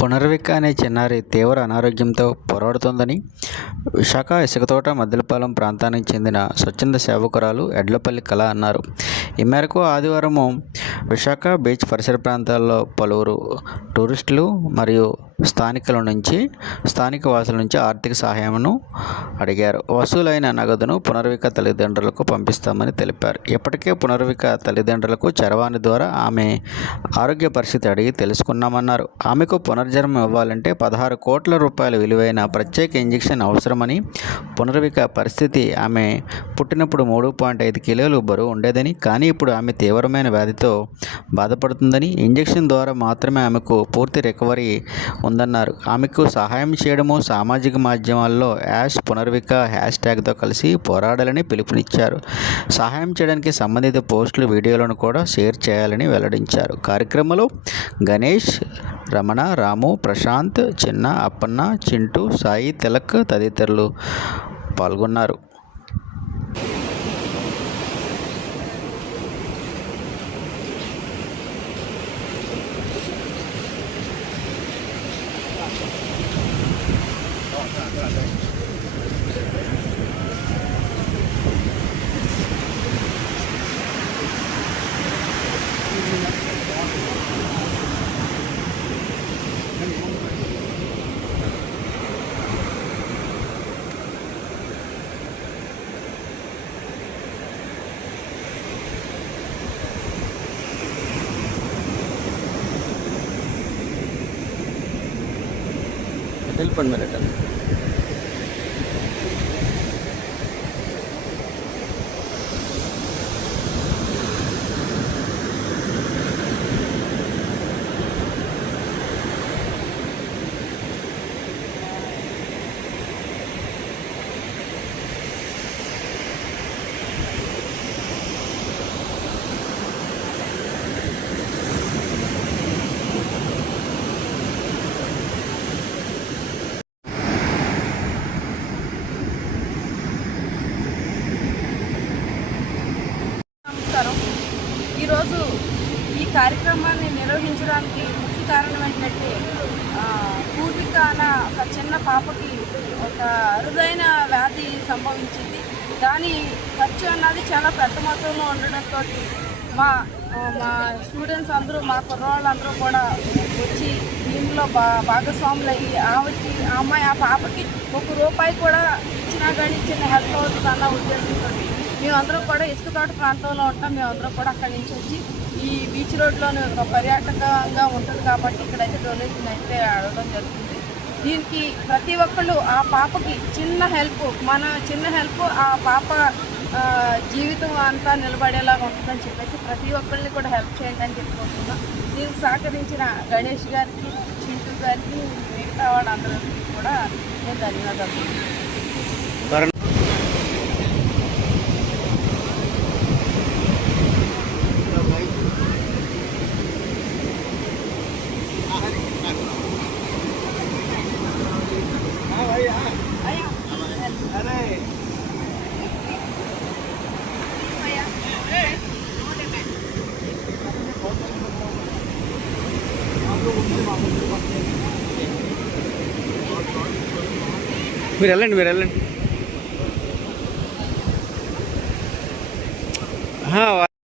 పునర్విక అనే చిన్నారి తీవ్ర అనారోగ్యంతో పోరాడుతోందని విశాఖ ఇసుకతోట మద్దెలపాలెం ప్రాంతానికి చెందిన స్వచ్ఛంద సేవకురాలు ఎడ్లపల్లి కళ అన్నారు. ఈ మేరకు ఆదివారం విశాఖ బీచ్ పరిసర ప్రాంతాల్లో పలువురు టూరిస్టులు మరియు స్థానిక వాసుల నుంచి ఆర్థిక సహాయంను అడిగారు. వసూలైన నగదును పునర్విక తల్లిదండ్రులకు పంపిస్తామని తెలిపారు. ఇప్పటికే పునర్విక తల్లిదండ్రులకు చరవాణి ద్వారా ఆమె ఆరోగ్య పరిస్థితి అడిగి తెలుసుకున్నామన్నారు. ఆమెకు పునర్జన్మ ఇవ్వాలంటే 16 కోట్ల రూపాయల విలువైన ప్రత్యేక ఇంజెక్షన్ అవసరమని, పునర్విక పరిస్థితి ఆమె పుట్టినప్పుడు 3.5 కిలోలు బరువు ఉండేదని, కానీ ఇప్పుడు ఆమె తీవ్రమైన వ్యాధితో బాధపడుతుందని, ఇంజెక్షన్ ద్వారా మాత్రమే ఆమెకు పూర్తి రికవరీ ఉందన్నారు. ఆమెకు సహాయం చేయడము సామాజిక మాధ్యమాల్లో #పునర్విక హ్యాష్ట్యాగ్తో కలిసి పోరాడాలని పిలుపునిచ్చారు. సహాయం చేయడానికి సంబంధిత పోస్టులు, వీడియోలను కూడా షేర్ చేయాలని వెల్లడించారు. కార్యక్రమంలో గణేష్, రమణ, రాము, ప్రశాంత్, చిన్న, అప్పన్న, చింటూ, సాయి, తిలక్ తదితరులు పాల్గొన్నారు. వెళ్ళిపోండి మరి అట్లా. నమస్కారం. ఈరోజు ఈ కార్యక్రమాన్ని నిర్వహించడానికి ముఖ్య కారణం ఏంటంటే పూర్విక అన్న ఒక చిన్న పాపకి ఒక అరుదైన వ్యాధి సంభవించింది. దాని ఖర్చు అన్నది చాలా పెద్ద మొత్తంలో ఉండడంతో మా స్టూడెంట్స్ అందరూ, మా కుర్రవాళ్ళందరూ కూడా వచ్చి దీనిలో భాగస్వాములు అయ్యి ఆ పాపకి ₹1 కూడా ఇచ్చినా కానీ చిన్న హెల్ప్ అవుతుంది అన్న ఉద్దేశంతో మేమందరం కూడా ఇసుకతోట ప్రాంతంలో ఉంటాం. మేమందరం కూడా అక్కడి నుంచి వచ్చి ఈ బీచ్ రోడ్లోనే ఒక పర్యాటకంగా ఉంటుంది కాబట్టి ఇక్కడైతే డొనేషన్ అయితే అడగడం జరుగుతుంది. దీనికి ప్రతి ఒక్కళ్ళు ఆ పాపకి చిన్న హెల్ప్ ఆ పాప జీవితం అంతా నిలబడేలాగా ఉంటుందని చెప్పేసి ప్రతి ఒక్కరిని కూడా హెల్ప్ చేయండి అని చెప్పుకుంటున్నాం. దీనికి సహకరించిన గణేష్ గారికి, చింటూ గారికి, మిగతా వాళ్ళందరికీ కూడా నేను ధన్యవాదాలు. మీరు వెళ్ళండి.